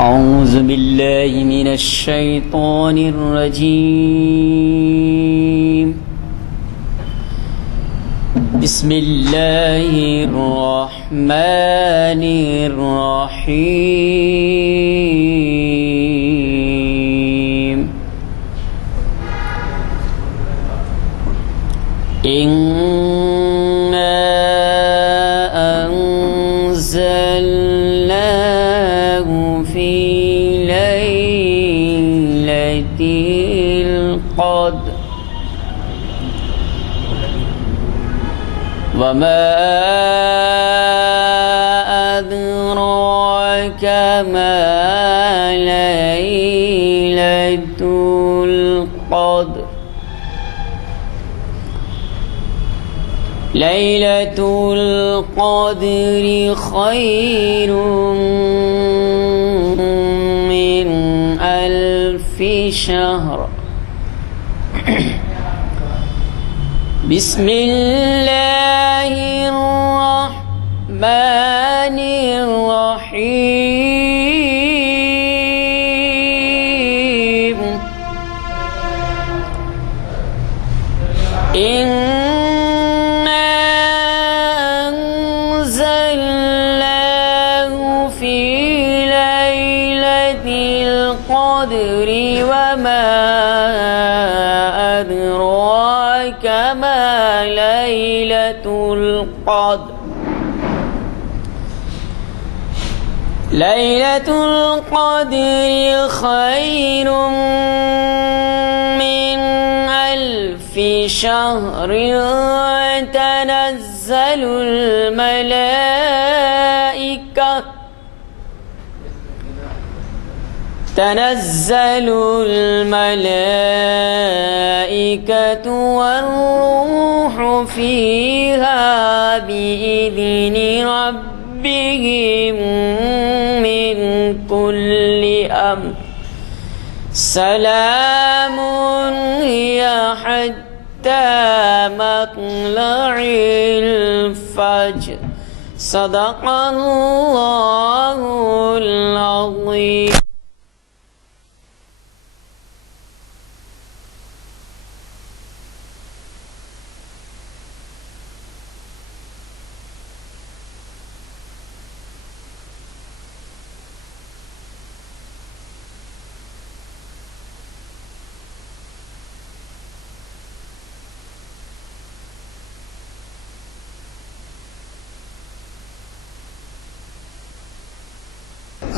أعوذ بالله من الشيطان الرجيم. بسم الله الرحمن الرحيم. إنا أنزلناه في ليلة القدر وما أدراك ما ليلة القدر. ليلة القدر خير من 1000 شهر. بسم الله الرحمن الرحيم. إنا أنزلناه في ليلة القدر وما أدراك ما ليلة القدر. ليلة القدر خير من 1000 شهر. تنزل الملائكة والروح فيها بإذن ربهم من كل أمر. سلام هي حتى مطلع الفجر. صدق الله العظيم.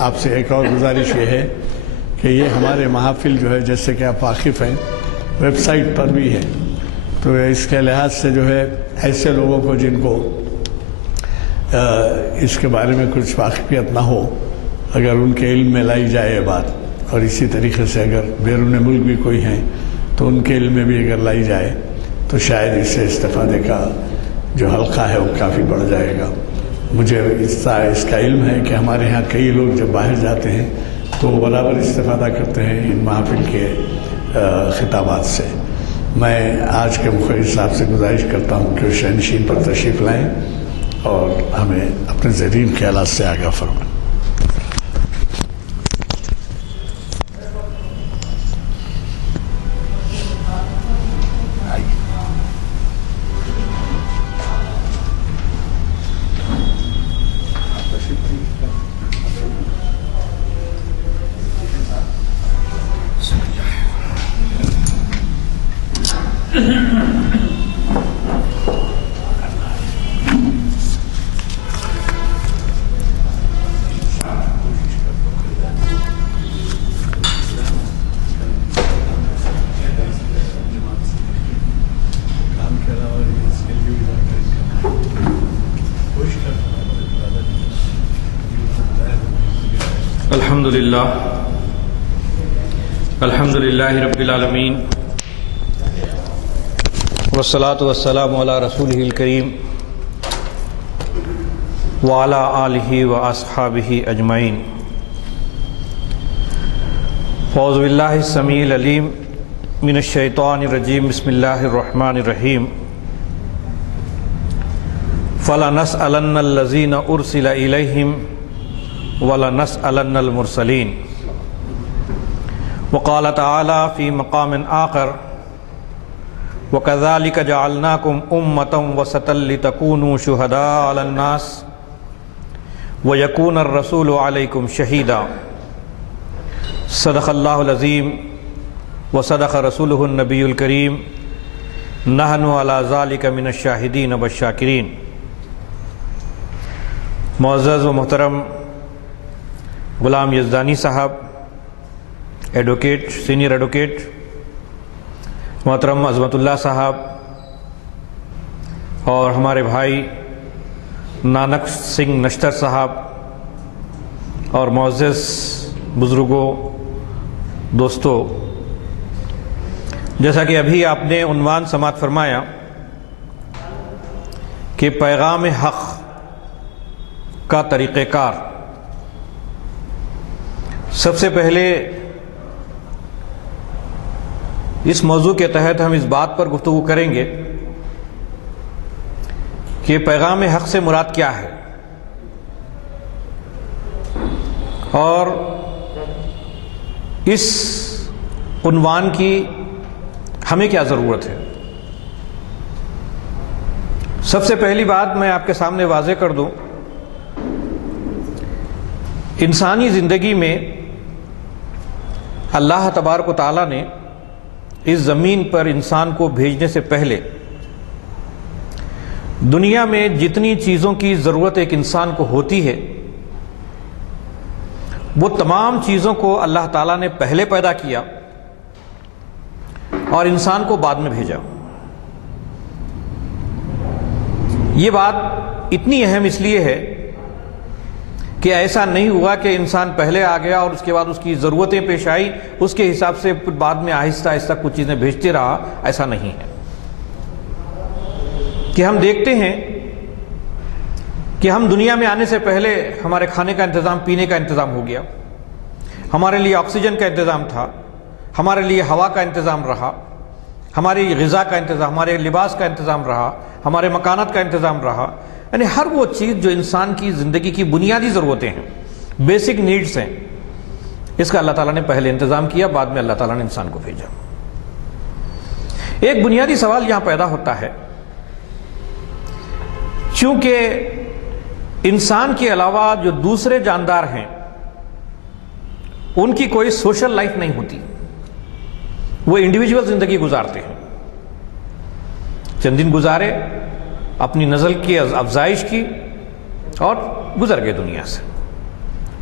آپ سے ایک اور گزارش یہ ہے کہ یہ ہمارے محافل جو ہے جیسے کہ آپ واقف ہیں ویب سائٹ پر بھی ہے، تو اس کے لحاظ سے جو ہے ایسے لوگوں کو جن کو اس کے بارے میں کچھ واقفیت نہ ہو، اگر ان کے علم میں لائی جائے یہ بات، اور اسی طریقے سے اگر بیرون ملک بھی کوئی ہیں تو ان کے علم میں بھی اگر لائی جائے تو شاید اس سے استفادے کا جو حلقہ ہے وہ کافی بڑھ جائے گا۔ مجھے اس کا علم ہے کہ ہمارے ہاں کئی لوگ جب باہر جاتے ہیں تو وہ برابر استفادہ کرتے ہیں ان محافل کے خطابات سے۔ میں آج کے مخرج صاحب سے گزارش کرتا ہوں کہ وہ شہنشین پر تشریف لائیں اور ہمیں اپنے زرین خیالات سے آگاہ فرمائیں۔ الحمد للہ رب العالمین والصلاة والسلام علی رسولہ الکریم وعلی آلہ واصحابہ اجمعین۔ اعوذ باللہ السمیع العلیم من الشیطان الرجیم بسم اللہ الرحمن الرحیم فَلَنَسْأَلَنَّ الَّذِينَ أُرْسِلَ إِلَيْهِمْ وَلَنَسْأَلَنَّ الْمُرْسَلِينَ وقال تعالی فی مقام آخر وَكَذَلِكَ جَعَلْنَاكُمْ أُمَّةً وَسَطًا لِتَكُونُوا شُهَدَاءَ عَلَى النَّاسِ وَيَكُونَ الرَّسُولُ عَلَيْكُمْ شَهِيدًا صدق اللہ العظیم وصدق رسولہ النبی الکریم نحن علی ذلک من الشاہدین والشاکرین۔ معزز و محترم غلام یزدانی صاحب، ایڈوکیٹ، سینئر ایڈوکیٹ، محترم عظمت اللہ صاحب، اور ہمارے بھائی نانک سنگھ نشتر صاحب، اور معزز بزرگوں، دوستو، جیسا کہ ابھی آپ نے عنوان سماعت فرمایا کہ پیغام حق کا طریقہ کار، سب سے پہلے اس موضوع کے تحت ہم اس بات پر گفتگو کریں گے کہ پیغام حق سے مراد کیا ہے اور اس عنوان کی ہمیں کیا ضرورت ہے۔ سب سے پہلی بات میں آپ کے سامنے واضح کر دوں، انسانی زندگی میں اللہ تبارک و تعالیٰ نے اس زمین پر انسان کو بھیجنے سے پہلے دنیا میں جتنی چیزوں کی ضرورت ایک انسان کو ہوتی ہے وہ تمام چیزوں کو اللہ تعالیٰ نے پہلے پیدا کیا اور انسان کو بعد میں بھیجا۔ یہ بات اتنی اہم اس لیے ہے کہ ایسا نہیں ہوا کہ انسان پہلے آ گیا اور اس کے بعد اس کی ضرورتیں پیش آئی، اس کے حساب سے بعد میں آہستہ آہستہ کچھ چیزیں بھیجتے رہا، ایسا نہیں ہے۔ کہ ہم دیکھتے ہیں کہ ہم دنیا میں آنے سے پہلے ہمارے کھانے کا انتظام، پینے کا انتظام ہو گیا، ہمارے لیے آکسیجن کا انتظام تھا، ہمارے لیے ہوا کا انتظام رہا، ہماری غذا کا انتظام، ہمارے لباس کا انتظام رہا، ہمارے مکانات کا انتظام رہا، یعنی ہر وہ چیز جو انسان کی زندگی کی بنیادی ضرورتیں ہیں، بیسک نیڈز ہیں، اس کا اللہ تعالیٰ نے پہلے انتظام کیا، بعد میں اللہ تعالیٰ نے انسان کو بھیجا۔ ایک بنیادی سوال یہاں پیدا ہوتا ہے، چونکہ انسان کے علاوہ جو دوسرے جاندار ہیں ان کی کوئی سوشل لائف نہیں ہوتی، وہ انڈیویجول زندگی گزارتے ہیں، چند دن گزارے، اپنی نسل کی افزائش کی اور گزر گئے دنیا سے،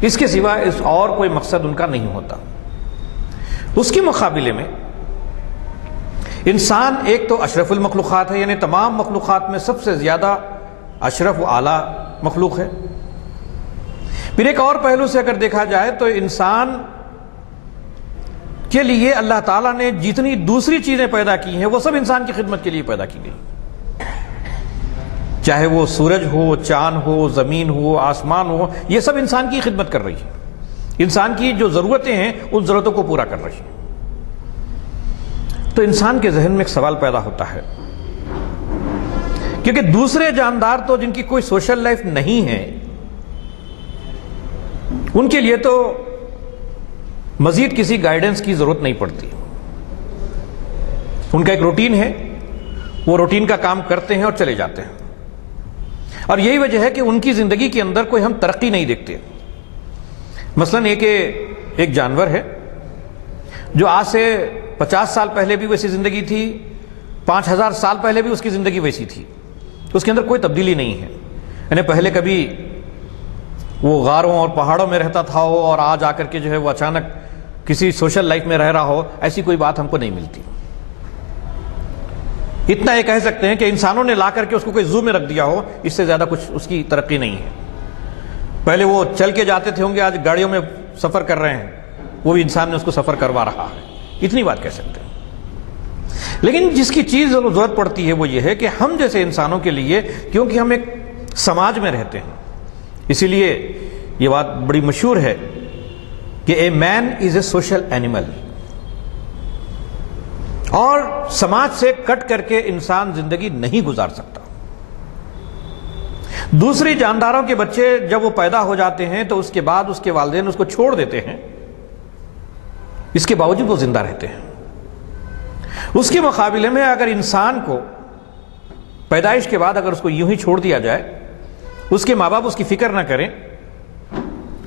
اس کے سوا اور کوئی مقصد ان کا نہیں ہوتا۔ اس کے مقابلے میں انسان ایک تو اشرف المخلوقات ہے، یعنی تمام مخلوقات میں سب سے زیادہ اشرف و اعلیٰ مخلوق ہے۔ پھر ایک اور پہلو سے اگر دیکھا جائے تو انسان کے لیے اللہ تعالیٰ نے جتنی دوسری چیزیں پیدا کی ہیں وہ سب انسان کی خدمت کے لیے پیدا کی گئی، چاہے وہ سورج ہو، چاند ہو، زمین ہو، آسمان ہو، یہ سب انسان کی خدمت کر رہی ہے، انسان کی جو ضرورتیں ہیں ان ضرورتوں کو پورا کر رہی ہے۔ تو انسان کے ذہن میں ایک سوال پیدا ہوتا ہے، کیونکہ دوسرے جاندار تو جن کی کوئی سوشل لائف نہیں ہے ان کے لیے تو مزید کسی گائیڈنس کی ضرورت نہیں پڑتی، ان کا ایک روٹین ہے، وہ روٹین کا کام کرتے ہیں اور چلے جاتے ہیں، اور یہی وجہ ہے کہ ان کی زندگی کے اندر کوئی ہم ترقی نہیں دیکھتے۔ مثلا ایک جانور ہے جو آج سے 50 سال پہلے بھی ویسی زندگی تھی، 5000 سال پہلے بھی اس کی زندگی ویسی تھی، اس کے اندر کوئی تبدیلی نہیں ہے۔ یعنی پہلے کبھی وہ غاروں اور پہاڑوں میں رہتا تھا ہو اور آج آ کر کے جو ہے وہ اچانک کسی سوشل لائف میں رہ رہا ہو، ایسی کوئی بات ہم کو نہیں ملتی۔ اتنا یہ کہہ سکتے ہیں کہ انسانوں نے لا کر کے اس کو کوئی زو میں رکھ دیا ہو، اس سے زیادہ کچھ اس کی ترقی نہیں ہے۔ پہلے وہ چل کے جاتے تھے ہوں گے، آج گاڑیوں میں سفر کر رہے ہیں، وہ بھی انسان نے اس کو سفر کروا رہا ہے، اتنی بات کہہ سکتے ہیں۔ لیکن جس کی چیز ضرورت پڑتی ہے وہ یہ ہے کہ ہم جیسے انسانوں کے لیے، کیونکہ ہم ایک سماج میں رہتے ہیں، اسی لیے یہ بات بڑی مشہور ہے کہ اے مین از اے سوشل اینیمل، اور سماج سے کٹ کر کے انسان زندگی نہیں گزار سکتا۔ دوسری جانداروں کے بچے جب وہ پیدا ہو جاتے ہیں تو اس کے بعد اس کے والدین اس کو چھوڑ دیتے ہیں، اس کے باوجود وہ زندہ رہتے ہیں۔ اس کے مقابلے میں اگر انسان کو پیدائش کے بعد اگر اس کو یوں ہی چھوڑ دیا جائے، اس کے ماں باپ اس کی فکر نہ کریں،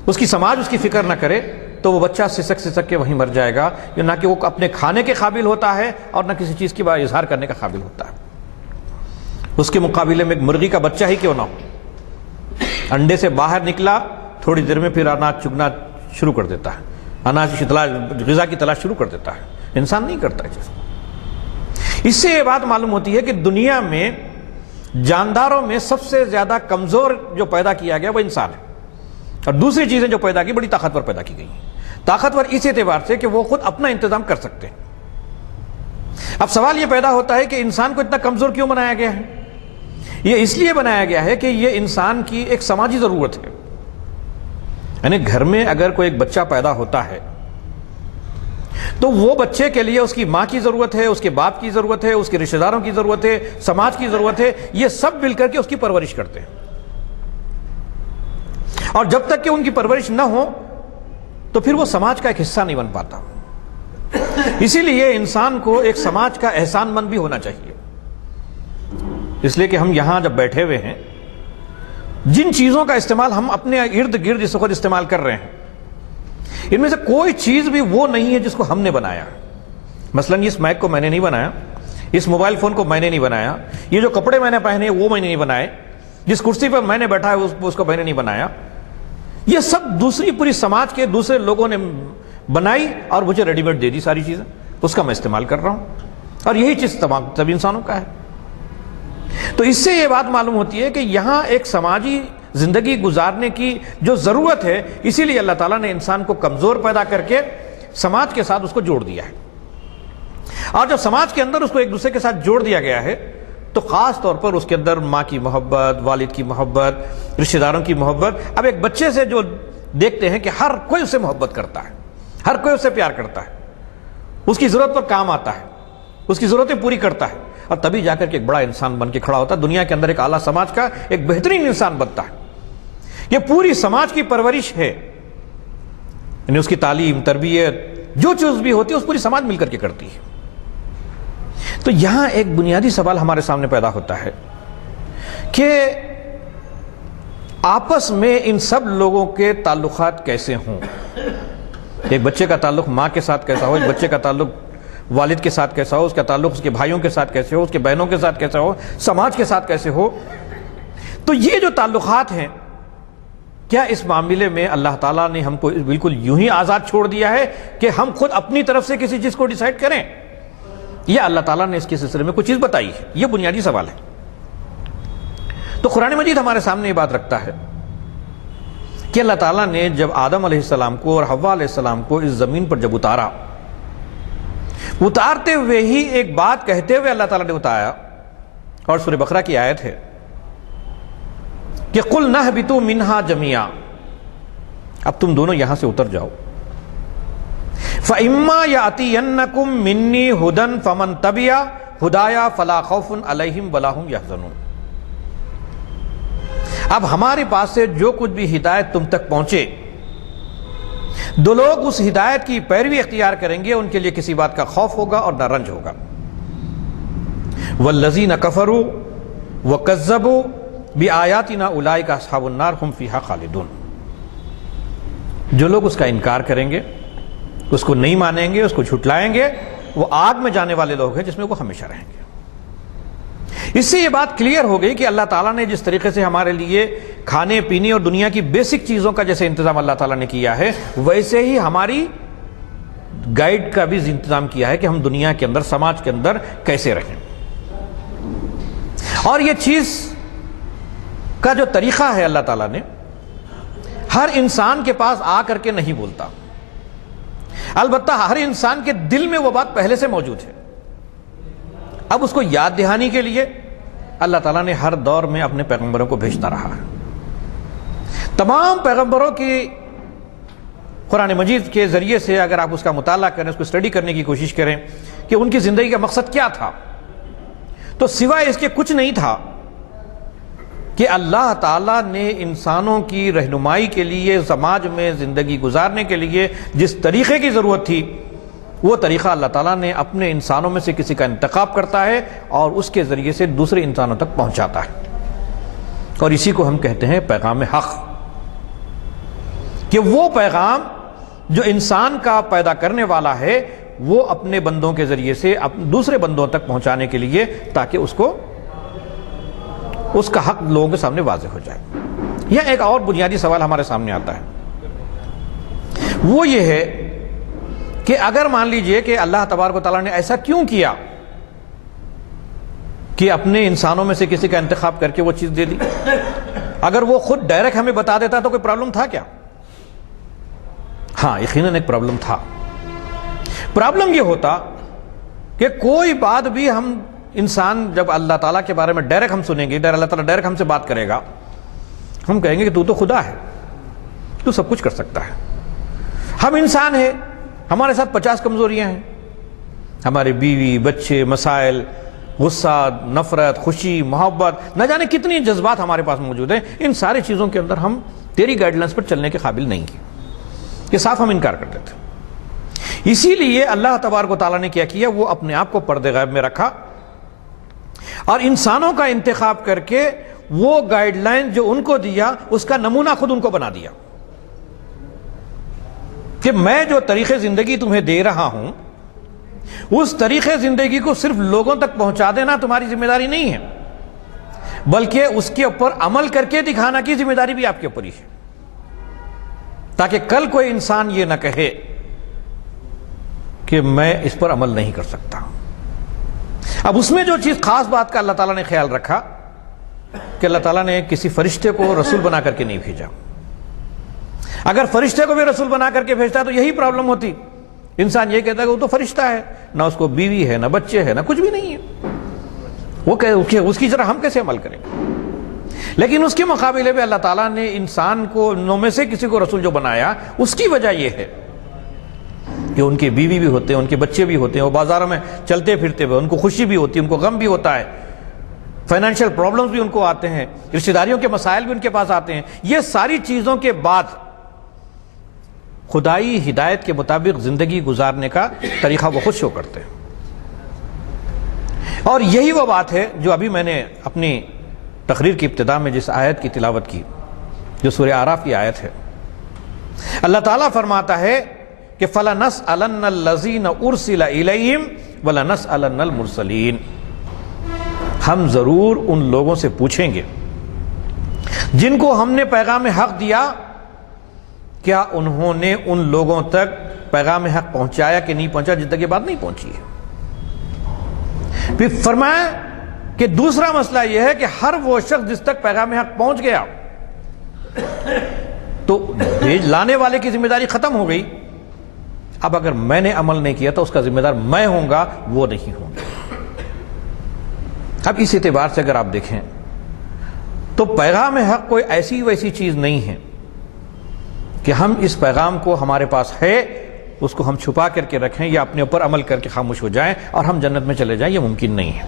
اس کی سماج اس کی فکر نہ کرے، تو وہ بچہ سسک سسک کے وہیں مر جائے گا، نہ کہ وہ اپنے کھانے کے قابل ہوتا ہے اور نہ کسی چیز کی اظہار کرنے کا قابل ہوتا ہے۔ اس کے مقابلے میں ایک مرغی کا بچہ ہی کیوں نہ ہو، انڈے سے باہر نکلا تھوڑی دیر میں پھر اناج چگنا شروع کر دیتا ہے، اناج کی تلاش، غذا کی تلاش شروع کر دیتا ہے۔ انسان نہیں کرتا ہے۔ اس سے یہ بات معلوم ہوتی ہے کہ دنیا میں جانداروں میں سب سے زیادہ کمزور جو پیدا کیا گیا وہ انسان ہے، اور دوسری چیزیں جو پیدا کی بڑی طاقتور پیدا کی گئی ہیں۔ طاقتور اس اعتبار سے کہ وہ خود اپنا انتظام کر سکتے ہیں۔ اب سوال یہ پیدا ہوتا ہے کہ انسان کو اتنا کمزور کیوں بنایا گیا ہے؟ یہ اس لیے بنایا گیا ہے کہ یہ انسان کی ایک سماجی ضرورت ہے۔ یعنی گھر میں اگر کوئی ایک بچہ پیدا ہوتا ہے تو وہ بچے کے لیے اس کی ماں کی ضرورت ہے، اس کے باپ کی ضرورت ہے، اس کے رشتہ داروں کی ضرورت ہے، سماج کی ضرورت ہے، یہ سب مل کر کے اس کی پرورش کرتے ہیں۔ اور جب تک کہ ان کی پرورش نہ ہو تو پھر وہ سماج کا ایک حصہ نہیں بن پاتا۔ اسی لیے انسان کو ایک سماج کا احسان مند بھی ہونا چاہیے۔ اس لیے کہ ہم یہاں جب بیٹھے ہوئے ہیں، جن چیزوں کا استعمال ہم اپنے ارد گرد اس وقت استعمال کر رہے ہیں، ان میں سے کوئی چیز بھی وہ نہیں ہے جس کو ہم نے بنایا۔ مثلا اس مائک کو میں نے نہیں بنایا، اس موبائل فون کو میں نے نہیں بنایا، یہ جو کپڑے میں نے پہنے وہ میں نے نہیں بنائے، جس کرسی پر میں نے بیٹھا ہے اس کو میں نے نہیں بنایا۔ یہ سب دوسری پوری سماج کے دوسرے لوگوں نے بنائی اور مجھے ریڈی میڈ دے دی ساری چیزیں، اس کا میں استعمال کر رہا ہوں، اور یہی چیز تمام سب انسانوں کا ہے۔ تو اس سے یہ بات معلوم ہوتی ہے کہ یہاں ایک سماجی زندگی گزارنے کی جو ضرورت ہے، اسی لیے اللہ تعالیٰ نے انسان کو کمزور پیدا کر کے سماج کے ساتھ اس کو جوڑ دیا ہے۔ اور جب سماج کے اندر اس کو ایک دوسرے کے ساتھ جوڑ دیا گیا ہے تو خاص طور پر اس کے اندر ماں کی محبت، والد کی محبت، رشتہ داروں کی محبت۔ اب ایک بچے سے جو دیکھتے ہیں کہ ہر کوئی اسے محبت کرتا ہے، ہر کوئی اسے پیار کرتا ہے، اس کی ضرورت پر کام آتا ہے، اس کی ضرورتیں پوری کرتا ہے، اور تبھی جا کر کے ایک بڑا انسان بن کے کھڑا ہوتا ہے، دنیا کے اندر ایک اعلیٰ سماج کا ایک بہترین انسان بنتا ہے۔ یہ پوری سماج کی پرورش ہے، یعنی اس کی تعلیم، تربیت، جو چیز بھی ہوتی ہے اس پوری سماج مل کر کے کرتی ہے۔ تو یہاں ایک بنیادی سوال ہمارے سامنے پیدا ہوتا ہے کہ آپس میں ان سب لوگوں کے تعلقات کیسے ہوں۔ ایک بچے کا تعلق ماں کے ساتھ کیسا ہو، ایک بچے کا تعلق والد کے ساتھ کیسا ہو، اس کا تعلق اس کے بھائیوں کے ساتھ کیسے ہو، اس کے بہنوں کے ساتھ کیسا ہو، سماج کے ساتھ کیسے ہو۔ تو یہ جو تعلقات ہیں، کیا اس معاملے میں اللہ تعالیٰ نے ہم کو بالکل یوں ہی آزاد چھوڑ دیا ہے کہ ہم خود اپنی طرف سے کسی چیز کو ڈیسائیڈ کریں، یا اللہ تعالیٰ نے اس کے سلسلے میں کوئی چیز بتائی ہے؟ یہ بنیادی سوال ہے۔ تو قرآن مجید ہمارے سامنے یہ بات رکھتا ہے کہ اللہ تعالیٰ نے جب آدم علیہ السلام کو اور حوا علیہ السلام کو اس زمین پر جب اتارا، اتارتے ہوئے ہی ایک بات کہتے ہوئے اللہ تعالیٰ نے اتایا، اور سورہ بقرہ کی آیت ہے کہ قُلْ نَهْبِطُوا مِنْهَا جَمِيعًا، اب تم دونوں یہاں سے اتر جاؤ، فَإِمَّا يَأْتِيَنَّكُم مِّنِّي هُدًى فَمَن تَبِعَ هُدَايَ فَلَا خَوْفٌ عَلَيْهِمْ وَلَا هُمْ يَحْزَنُونَ۔ اب ہمارے پاس سے جو کچھ بھی ہدایت تم تک پہنچے، دو لوگ اس ہدایت کی پیروی اختیار کریں گے، ان کے لیے کسی بات کا خوف ہوگا اور نہ رنج ہوگا۔ وَالَّذِينَ كَفَرُوا وَكَذَّبُوا بِآيَاتِنَا أُولَئِكَ أَصْحَابُ النَّارِ هُمْ فِيهَا خَالِدُونَ۔ جو لوگ اس کا انکار کریں گے، اس کو نہیں مانیں گے، اس کو جھٹلائیں گے، وہ آگ میں جانے والے لوگ ہیں جس میں وہ ہمیشہ رہیں گے۔ اس سے یہ بات کلیئر ہو گئی کہ اللہ تعالیٰ نے جس طریقے سے ہمارے لیے کھانے پینے اور دنیا کی بیسک چیزوں کا جیسے انتظام اللہ تعالیٰ نے کیا ہے، ویسے ہی ہماری گائیڈ کا بھی انتظام کیا ہے کہ ہم دنیا کے اندر، سماج کے اندر کیسے رہیں۔ اور یہ چیز کا جو طریقہ ہے اللہ تعالیٰ نے ہر انسان کے پاس آ کر کے نہیں بولتا، البتہ ہر انسان کے دل میں وہ بات پہلے سے موجود ہے۔ اب اس کو یاد دہانی کے لیے اللہ تعالیٰ نے ہر دور میں اپنے پیغمبروں کو بھیجتا رہا ہے۔ تمام پیغمبروں کی قرآن مجید کے ذریعے سے اگر آپ اس کا مطالعہ کریں، اس کو اسٹڈی کرنے کی کوشش کریں کہ ان کی زندگی کا مقصد کیا تھا، تو سوائے اس کے کچھ نہیں تھا کہ اللہ تعالیٰ نے انسانوں کی رہنمائی کے لیے، سماج میں زندگی گزارنے کے لیے جس طریقے کی ضرورت تھی، وہ طریقہ اللہ تعالیٰ نے اپنے انسانوں میں سے کسی کا انتخاب کرتا ہے اور اس کے ذریعے سے دوسرے انسانوں تک پہنچاتا ہے. اور اسی کو ہم کہتے ہیں پیغام حق، کہ وہ پیغام جو انسان کا پیدا کرنے والا ہے وہ اپنے بندوں کے ذریعے سے دوسرے بندوں تک پہنچانے کے لیے، تاکہ اس کا حق لوگوں کے سامنے واضح ہو جائے. یہ ایک اور بنیادی سوال ہمارے سامنے آتا ہے، وہ یہ ہے کہ اگر مان لیجئے کہ اللہ تبارک و تعالیٰ نے ایسا کیوں کیا کہ اپنے انسانوں میں سے کسی کا انتخاب کر کے وہ چیز دے دی؟ اگر وہ خود ڈائریکٹ ہمیں بتا دیتا تو کوئی پرابلم تھا کیا؟ ہاں، یقیناً ایک پرابلم تھا. پرابلم یہ ہوتا کہ کوئی بات بھی ہم انسان جب اللہ تعالیٰ کے بارے میں ڈائریکٹ ہم سنیں گے، اللہ تعالیٰ ڈائریکٹ ہم سے بات کرے گا، ہم کہیں گے کہ تو خدا ہے، تو سب کچھ کر سکتا ہے. ہم انسان ہیں، ہمارے ساتھ 50 کمزوریاں ہیں، ہمارے بیوی، بچے، مسائل، غصہ، نفرت، خوشی، محبت، نہ جانے کتنی جذبات ہمارے پاس موجود ہیں. ان ساری چیزوں کے اندر ہم تیری گائیڈ لائنس پر چلنے کے قابل نہیں ہیں. یہ صاف ہم انکار کرتے تھے. اسی لیے اللہ تبارک و تعالیٰ نے کیا کیا، وہ اپنے آپ کو پردے غیب میں رکھا اور انسانوں کا انتخاب کر کے وہ گائیڈ لائن جو ان کو دیا اس کا نمونہ خود ان کو بنا دیا کہ میں جو طریقے زندگی تمہیں دے رہا ہوں اس طریقے زندگی کو صرف لوگوں تک پہنچا دینا تمہاری ذمہ داری نہیں ہے، بلکہ اس کے اوپر عمل کر کے دکھانا کی ذمہ داری بھی آپ کے اوپر ہی ہے، تاکہ کل کوئی انسان یہ نہ کہے کہ میں اس پر عمل نہیں کر سکتا. اب اس میں جو چیز خاص بات کا اللہ تعالیٰ نے خیال رکھا کہ اللہ تعالیٰ نے کسی فرشتے کو رسول بنا کر کے نہیں بھیجا. اگر فرشتے کو بھی رسول بنا کر کے بھیجتا تو یہی پرابلم ہوتی. انسان یہ کہتا ہے کہ وہ تو فرشتہ ہے، نہ اس کو بیوی ہے، نہ بچے ہے، نہ کچھ بھی نہیں ہے، وہ کہ اس کی طرح ہم کیسے عمل کریں گے؟ لیکن اس کے مقابلے میں اللہ تعالیٰ نے انسان کو انہوں میں سے کسی کو رسول جو بنایا، اس کی وجہ یہ ہے کہ ان کے بیوی بھی ہوتے ہیں، ان کے بچے بھی ہوتے ہیں، وہ بازاروں میں چلتے پھرتے ہوئے ان کو خوشی بھی ہوتی ہے، ان کو غم بھی ہوتا ہے، فائنینشیل پرابلمز بھی ان کو آتے ہیں، رشتہ داریوں کے مسائل بھی ان کے پاس آتے ہیں. یہ ساری چیزوں کے بعد خدائی ہدایت کے مطابق زندگی گزارنے کا طریقہ وہ خود شو کرتے ہیں. اور یہی وہ بات ہے جو ابھی میں نے اپنی تقریر کی ابتدا میں جس آیت کی تلاوت کی، جو سورہ اعراف کی آیت ہے. اللہ تعالیٰ فرماتا ہے کہ فَلَنَسْأَلَنَّ الَّذِينَ أُرْسِلَ إِلَيْهِمْ وَلَنَسْأَلَنَّ الْمُرْسَلِينَ، ہم ضرور ان لوگوں سے پوچھیں گے جن کو ہم نے پیغام حق دیا، کیا انہوں نے ان لوگوں تک پیغام حق پہنچایا کہ نہیں پہنچا جن تک یہ بات نہیں پہنچی ہے. پھر فرمایا کہ دوسرا مسئلہ یہ ہے کہ ہر وہ شخص جس تک پیغام حق پہنچ گیا تو لانے والے کی ذمہ داری ختم ہو گئی. اب اگر میں نے عمل نہیں کیا تو اس کا ذمہ دار میں ہوں گا، وہ نہیں ہوں گا. اب اس اعتبار سے اگر آپ دیکھیں تو پیغام حق کوئی ایسی ویسی چیز نہیں ہے کہ ہم اس پیغام کو ہمارے پاس ہے اس کو ہم چھپا کر کے رکھیں یا اپنے اوپر عمل کر کے خاموش ہو جائیں اور ہم جنت میں چلے جائیں. یہ ممکن نہیں ہے،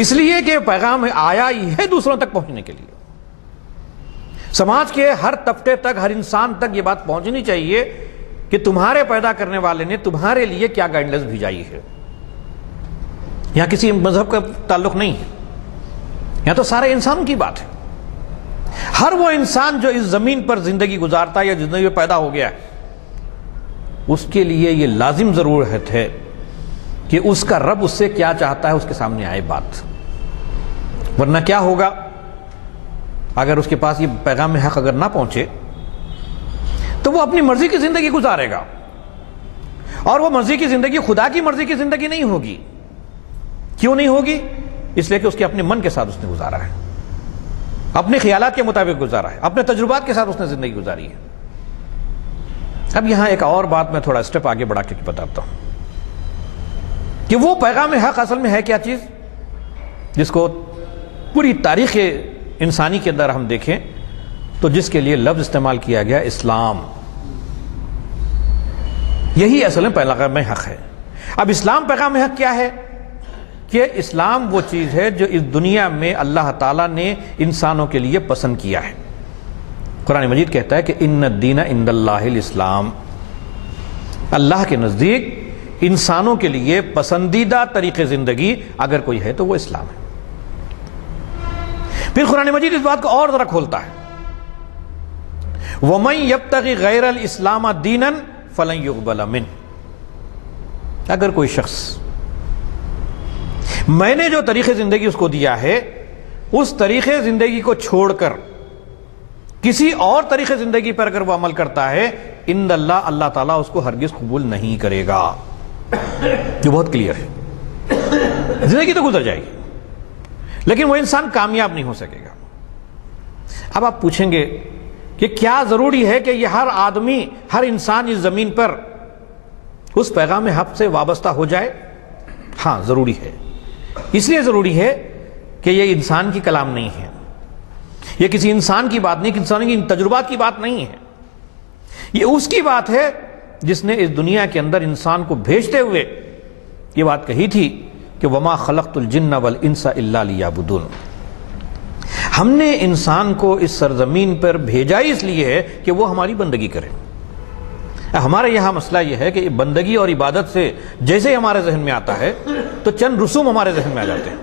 اس لیے کہ پیغام آیا ہی ہے دوسروں تک پہنچنے کے لیے. سماج کے ہر طبقے تک، ہر انسان تک یہ بات پہنچنی چاہیے کہ تمہارے پیدا کرنے والے نے تمہارے لیے کیا گائیڈ لائنس بھیجائی ہے. یہاں کسی مذہب کا تعلق نہیں ہے، یہاں تو سارے انسانوں کی بات ہے. ہر وہ انسان جو اس زمین پر زندگی گزارتا ہے یا زندگی میں پیدا ہو گیا ہے، اس کے لیے یہ لازم ضرورت ہے کہ اس کا رب اس سے کیا چاہتا ہے اس کے سامنے آئے بات. ورنہ کیا ہوگا اگر اس کے پاس یہ پیغام حق اگر نہ پہنچے تو وہ اپنی مرضی کی زندگی گزارے گا، اور وہ مرضی کی زندگی خدا کی مرضی کی زندگی نہیں ہوگی. کیوں نہیں ہوگی؟ اس لیے کہ اس کے اپنے من کے ساتھ اس نے گزارا ہے، اپنے خیالات کے مطابق گزارا ہے، اپنے تجربات کے ساتھ اس نے زندگی گزاری ہے. اب یہاں ایک اور بات میں تھوڑا اسٹیپ آگے بڑھا کے بتاتا ہوں کہ وہ پیغام حق اصل میں ہے کیا چیز، جس کو پوری تاریخ انسانی کے اندر ہم دیکھیں تو جس کے لیے لفظ استعمال کیا گیا اسلام. یہی اصل میں پیغام حق ہے. اب اسلام پیغام حق کیا ہے کہ اسلام وہ چیز ہے جو اس دنیا میں اللہ تعالیٰ نے انسانوں کے لیے پسند کیا ہے۔ قرآن مجید کہتا ہے کہ ان الدین عند اللہ الاسلام، اللہ کے نزدیک انسانوں کے لیے پسندیدہ طریقے زندگی اگر کوئی ہے تو وہ اسلام ہے۔ پھر قرآن مجید اس بات کو اور ذرا کھولتا ہے، وَمَن يَبْتَغِ غَيْرَ الْإِسْلَامَ دِينًا فَلَن يُقْبَلَ مِنْهُ، اگر کوئی شخص میں نے جو طریقے زندگی اس کو دیا ہے اس طریقے زندگی کو چھوڑ کر کسی اور طریقے زندگی پر اگر وہ عمل کرتا ہے، ان اللہ، اللہ تعالیٰ اس کو ہرگز قبول نہیں کرے گا۔ جو بہت کلیئر ہے، زندگی تو گزر جائے گی لیکن وہ انسان کامیاب نہیں ہو سکے گا۔ اب آپ پوچھیں گے کہ کیا ضروری ہے کہ یہ ہر آدمی، ہر انسان اس زمین پر اس پیغام حق سے وابستہ ہو جائے؟ ہاں ضروری ہے۔ اس لیے ضروری ہے کہ یہ انسان کی کلام نہیں ہے، یہ کسی انسان کی بات نہیں، کسی انسان کی تجربات کی بات نہیں ہے، یہ اس کی بات ہے جس نے اس دنیا کے اندر انسان کو بھیجتے ہوئے یہ بات کہی تھی کہ وَمَا خَلَقْتُ الْجِنَّ وَالْإِنسَ إِلَّا لِيَعْبُدُونِ، ہم نے انسان کو اس سرزمین پر بھیجا اس لیے ہے کہ وہ ہماری بندگی کرے۔ ہمارے یہاں مسئلہ یہ ہے کہ بندگی اور عبادت سے جیسے ہی ہمارے ذہن میں آتا ہے تو چند رسوم ہمارے ذہن میں آ جاتے ہیں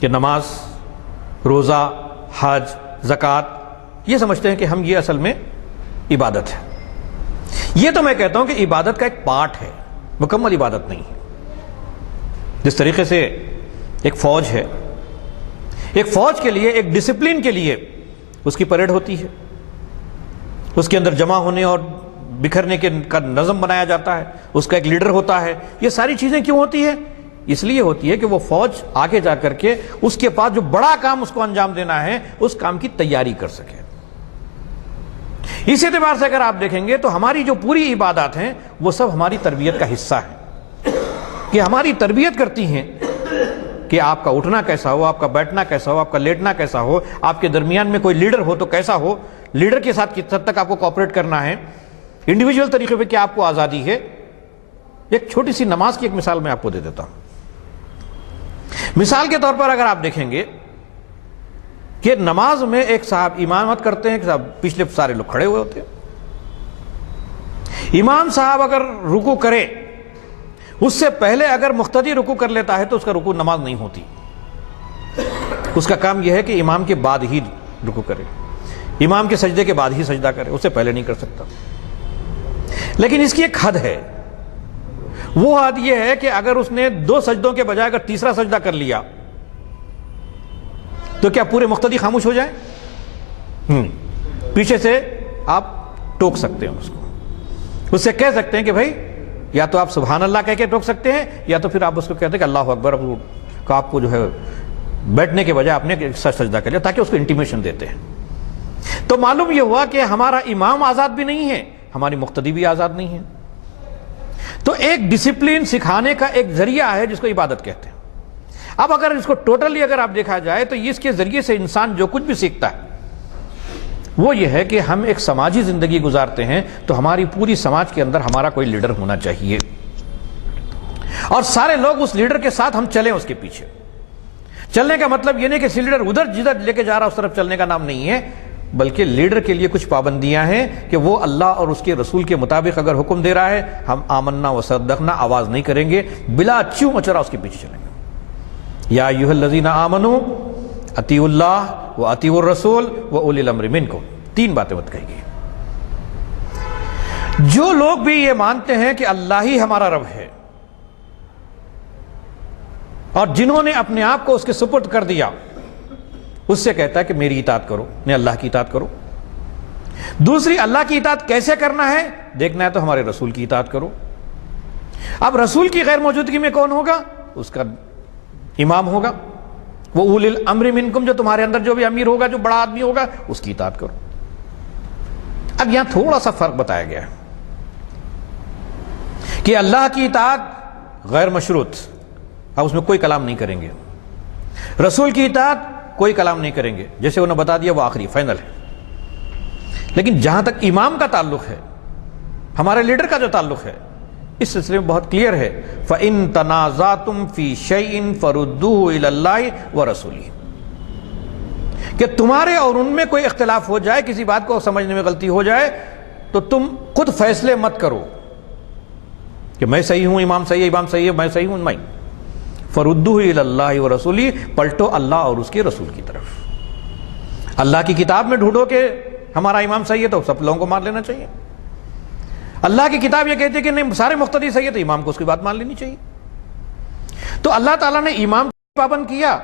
کہ نماز، روزہ، حج، زکوٰۃ، یہ سمجھتے ہیں کہ ہم یہ اصل میں عبادت ہے۔ یہ تو میں کہتا ہوں کہ عبادت کا ایک پارٹ ہے، مکمل عبادت نہیں ہے۔ جس طریقے سے ایک فوج ہے، ایک فوج کے لیے، ایک ڈسپلن کے لیے اس کی پریڈ ہوتی ہے، اس کے اندر جمع ہونے اور بکھرنے کا نظم بنایا جاتا ہے، اس کا ایک لیڈر ہوتا ہے۔ یہ ساری چیزیں کیوں ہوتی ہیں؟ اس لیے ہوتی ہے کہ وہ فوج آگے جا کر کے اس کے پاس جو بڑا کام اس کو انجام دینا ہے اس کام کی تیاری کر سکے۔ اس اعتبار سے اگر آپ دیکھیں گے تو ہماری جو پوری عبادات ہیں وہ سب ہماری تربیت کا حصہ ہے، کہ ہماری تربیت کرتی ہیں کہ آپ کا اٹھنا کیسا ہو، آپ کا بیٹھنا کیسا ہو، آپ کا لیٹنا کیسا ہو، آپ کے درمیان میں کوئی لیڈر ہو تو کیسا ہو، لیڈر کے ساتھ کس حد تک آپ کو کوآپریٹ کرنا ہے، انڈیویجول طریقے پہ کیا آپ کو آزادی ہے۔ ایک چھوٹی سی نماز کی ایک مثال میں آپ کو دے دیتا ہوں۔ مثال کے طور پر اگر آپ دیکھیں گے کہ نماز میں ایک صاحب امامت کرتے ہیں، کہ صاحب پچھلے سارے لوگ کھڑے ہوئے ہوتے ہیں، امام صاحب اگر رکوع کرے اس سے پہلے اگر مقتدی رکوع کر لیتا ہے تو اس کا رکوع نماز نہیں ہوتی۔ اس کا کام یہ ہے کہ امام کے بعد ہی رکوع کرے، امام کے سجدے کے بعد ہی سجدہ کرے، اس سے پہلے نہیں کر سکتا۔ لیکن اس کی ایک حد ہے، وہ حد یہ ہے کہ اگر اس نے 2 سجدوں کے بجائے اگر تیسرا سجدہ کر لیا تو کیا پورے مقتدی خاموش ہو جائیں؟ پیچھے سے آپ ٹوک سکتے ہیں اس کو، اس سے کہہ سکتے ہیں کہ بھائی یا تو آپ سبحان اللہ کہہ کے ٹوک سکتے ہیں، یا تو پھر آپ اس کو کہتے ہیں کہ اللہ اکبر، کا آپ کو جو ہے بیٹھنے کے بجائے آپ نے سجدہ کر لیا، تاکہ اس کو انٹیمیشن دیتے ہیں۔ تو معلوم یہ ہوا کہ ہمارا امام آزاد بھی نہیں ہے، ہماری مقتدی بھی آزاد نہیں ہے۔ تو ایک ڈسپلن سکھانے کا ایک ذریعہ ہے جس کو عبادت کہتے ہیں۔ اب اگر اس کو ٹوٹلی اگر آپ دیکھا جائے تو اس کے ذریعے سے انسان جو کچھ بھی سیکھتا ہے وہ یہ ہے کہ ہم ایک سماجی زندگی گزارتے ہیں تو ہماری پوری سماج کے اندر ہمارا کوئی لیڈر ہونا چاہیے، اور سارے لوگ اس لیڈر کے ساتھ ہم چلیں، اس کے پیچھے چلنے کا مطلب یہ نہیں کہ لیڈر ادھر جدھر لے کے جا رہا اس طرف چلنے کا نام نہیں ہے، بلکہ لیڈر کے لیے کچھ پابندیاں ہیں کہ وہ اللہ اور اس کے رسول کے مطابق اگر حکم دے رہا ہے ہم آمنا و صدقنا آواز نہیں کریں گے، بلا چیو مچرا اس کے پیچھے چلیں گے۔ یا ایھا الذین آمنوا اطیعوا اللہ و اطیعوا الرسول و اولی الامر منکم، 3 باتیں بت کہی گئی۔ جو لوگ بھی یہ مانتے ہیں کہ اللہ ہی ہمارا رب ہے اور جنہوں نے اپنے آپ کو اس کے سپرد کر دیا، اس سے کہتا ہے کہ میری اطاعت کرو، میں اللہ کی اطاعت کرو۔ دوسری، اللہ کی اطاعت کیسے کرنا ہے دیکھنا ہے تو ہمارے رسول کی اطاعت کرو۔ اب رسول کی غیر موجودگی میں کون ہوگا؟ اس کا امام ہوگا، وہ اولی الامر منکم، جو تمہارے اندر جو بھی امیر ہوگا، جو بڑا آدمی ہوگا، اس کی اطاعت کرو۔ اب یہاں تھوڑا سا فرق بتایا گیا ہے کہ اللہ کی اطاعت غیر مشروط، اب اس میں کوئی کلام نہیں کریں گے، رسول کی اطاعت کوئی کلام نہیں کریں گے، جیسے انہوں نے بتا دیا وہ آخری فائنل ہے۔ لیکن جہاں تک امام کا تعلق ہے، ہمارے لیڈر کا جو تعلق ہے، اس سلسلے میں بہت کلیئر ہے، فَإِن تَنَازَعْتُمْ فِي شَيْءٍ فَرُدُّوهُ إِلَى اللَّهِ وَرَسُولِهِ، کہ تمہارے اور ان میں کوئی اختلاف ہو جائے، کسی بات کو سمجھنے میں غلطی ہو جائے، تو تم خود فیصلے مت کرو کہ میں صحیح ہوں، امام صحیح ہے، امام صحیح ہے، میں صحیح ہوں، نہیں، فَرُدُّوهُ إِلَى اللَّهِ وَرَسُولِهِ، پلٹو اللہ اور اس کے رسول کی طرف۔ اللہ کی کتاب میں ڈھونڈو کہ ہمارا امام صحیح ہے تو سب لوگوں کو مان لینا چاہیے۔ اللہ کی کتاب یہ کہتی ہے کہ نہیں سارے مقتدی صحیح ہے تو امام کو اس کی بات مان لینی چاہیے۔ تو اللہ تعالیٰ نے امام کو پابند کیا،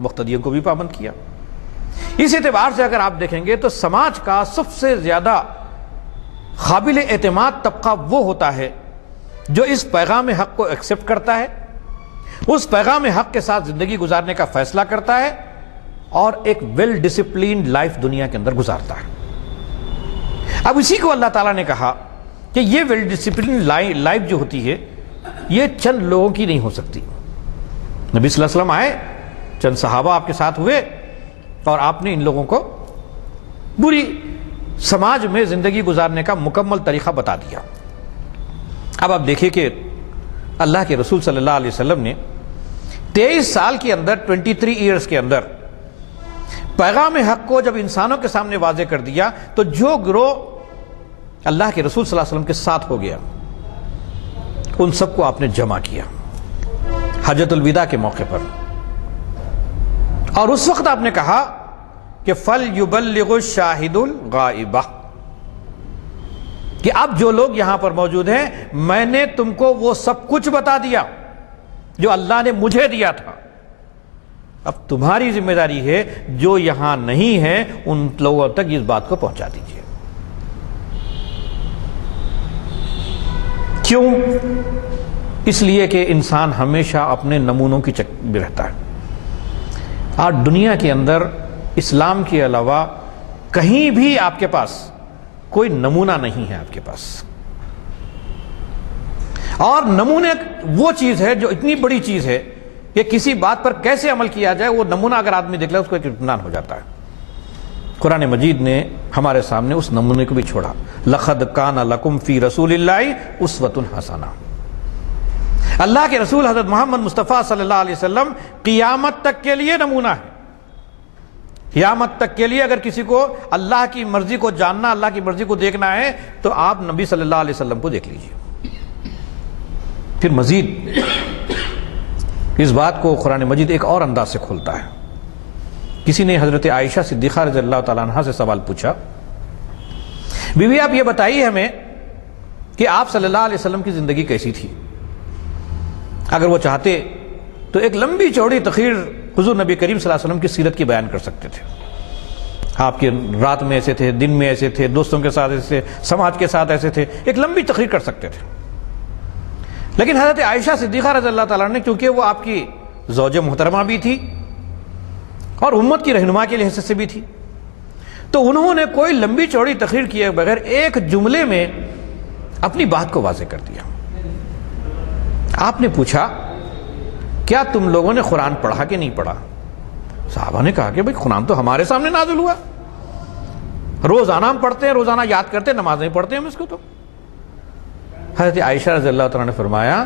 مقتدیوں کو بھی پابند کیا۔ اس اعتبار سے اگر آپ دیکھیں گے تو سماج کا سب سے زیادہ قابل اعتماد طبقہ وہ ہوتا ہے جو اس پیغام حق کو ایکسپٹ کرتا ہے، اس پیغام حق کے ساتھ زندگی گزارنے کا فیصلہ کرتا ہے اور ایک ویل ڈسپلینڈ لائف دنیا کے اندر گزارتا ہے۔ اب اسی کو اللہ تعالیٰ نے کہا کہ یہ ویل ڈسپلینڈ لائف جو ہوتی ہے یہ چند لوگوں کی نہیں ہو سکتی۔ نبی صلی اللہ علیہ وسلم آئے، چند صحابہ آپ کے ساتھ ہوئے اور آپ نے ان لوگوں کو پوری سماج میں زندگی گزارنے کا مکمل طریقہ بتا دیا۔ اب آپ دیکھیں کہ اللہ کے رسول صلی اللہ علیہ وسلم نے 23 سال کے اندر 23 ایئرز کے اندر پیغام حق کو جب انسانوں کے سامنے واضح کر دیا تو جو گروہ اللہ کے رسول صلی اللہ علیہ وسلم کے ساتھ ہو گیا ان سب کو آپ نے جمع کیا حجۃ الوداع کے موقع پر، اور اس وقت آپ نے کہا کہ فَلْيُبَلِّغُ الشَّاهِدُ الْغَائِبَ، کہ اب جو لوگ یہاں پر موجود ہیں میں نے تم کو وہ سب کچھ بتا دیا جو اللہ نے مجھے دیا تھا، اب تمہاری ذمہ داری ہے جو یہاں نہیں ہے ان لوگوں تک اس بات کو پہنچا دیجیے۔ کیوں؟ اس لیے کہ انسان ہمیشہ اپنے نمونوں کی چکر میں رہتا ہے۔ آج دنیا کے اندر اسلام کے علاوہ کہیں بھی آپ کے پاس کوئی نمونہ نہیں ہے آپ کے پاس، اور نمونے وہ چیز ہے جو اتنی بڑی چیز ہے کہ کسی بات پر کیسے عمل کیا جائے وہ نمونہ اگر آدمی دیکھ لے اس کو ایک اطمینان ہو جاتا ہے۔ قرآن مجید نے ہمارے سامنے اس نمونے کو بھی چھوڑا، لَقَدْ كَانَ لَكُمْ فِي رَسُولِ اللَّهِ أُسْوَةٌ حَسَنَةٌ، اللہ کے رسول حضرت محمد مصطفیٰ صلی اللہ علیہ وسلم قیامت تک کے لیے نمونہ ہے۔ قیامت تک کے لیے اگر کسی کو اللہ کی مرضی کو جاننا، اللہ کی مرضی کو دیکھنا ہے تو آپ نبی صلی اللہ علیہ وسلم کو دیکھ لیجئے۔ پھر مزید اس بات کو قرآن مجید ایک اور انداز سے کھولتا ہے۔ کسی نے حضرت عائشہ صدیقہ رضی اللہ تعالیٰ عنہ سے سوال پوچھا، بیوی آپ یہ بتائیے ہمیں کہ آپ صلی اللہ علیہ وسلم کی زندگی کیسی تھی؟ اگر وہ چاہتے تو ایک لمبی چوڑی تقریر حضور نبی کریم صلی اللہ علیہ وسلم کی سیرت کی بیان کر سکتے تھے۔ آپ کے رات میں ایسے تھے، دن میں ایسے تھے، دوستوں کے ساتھ ایسے، سماج کے ساتھ ایسے تھے، ایک لمبی تقریر کر سکتے تھے۔ لیکن حضرت عائشہ صدیقہ رضی اللہ تعالیٰ نے، کیونکہ وہ آپ کی زوج محترمہ بھی تھی اور امت کی رہنما کے حیثیت سے بھی تھی، تو انہوں نے کوئی لمبی چوڑی تقریر کیے بغیر ایک جملے میں اپنی بات کو واضح کر دیا۔ آپ نے پوچھا کیا تم لوگوں نے قرآن پڑھا کہ نہیں پڑھا؟ صحابہ نے کہا کہ بھئی قرآن تو ہمارے سامنے نازل ہوا، روزانہ ہم پڑھتے ہیں، روزانہ یاد کرتے ہیں، نمازیں پڑھتے ہیں ہم اس کو۔ تو حضرت عائشہ رضی اللہ تعالیٰ نے فرمایا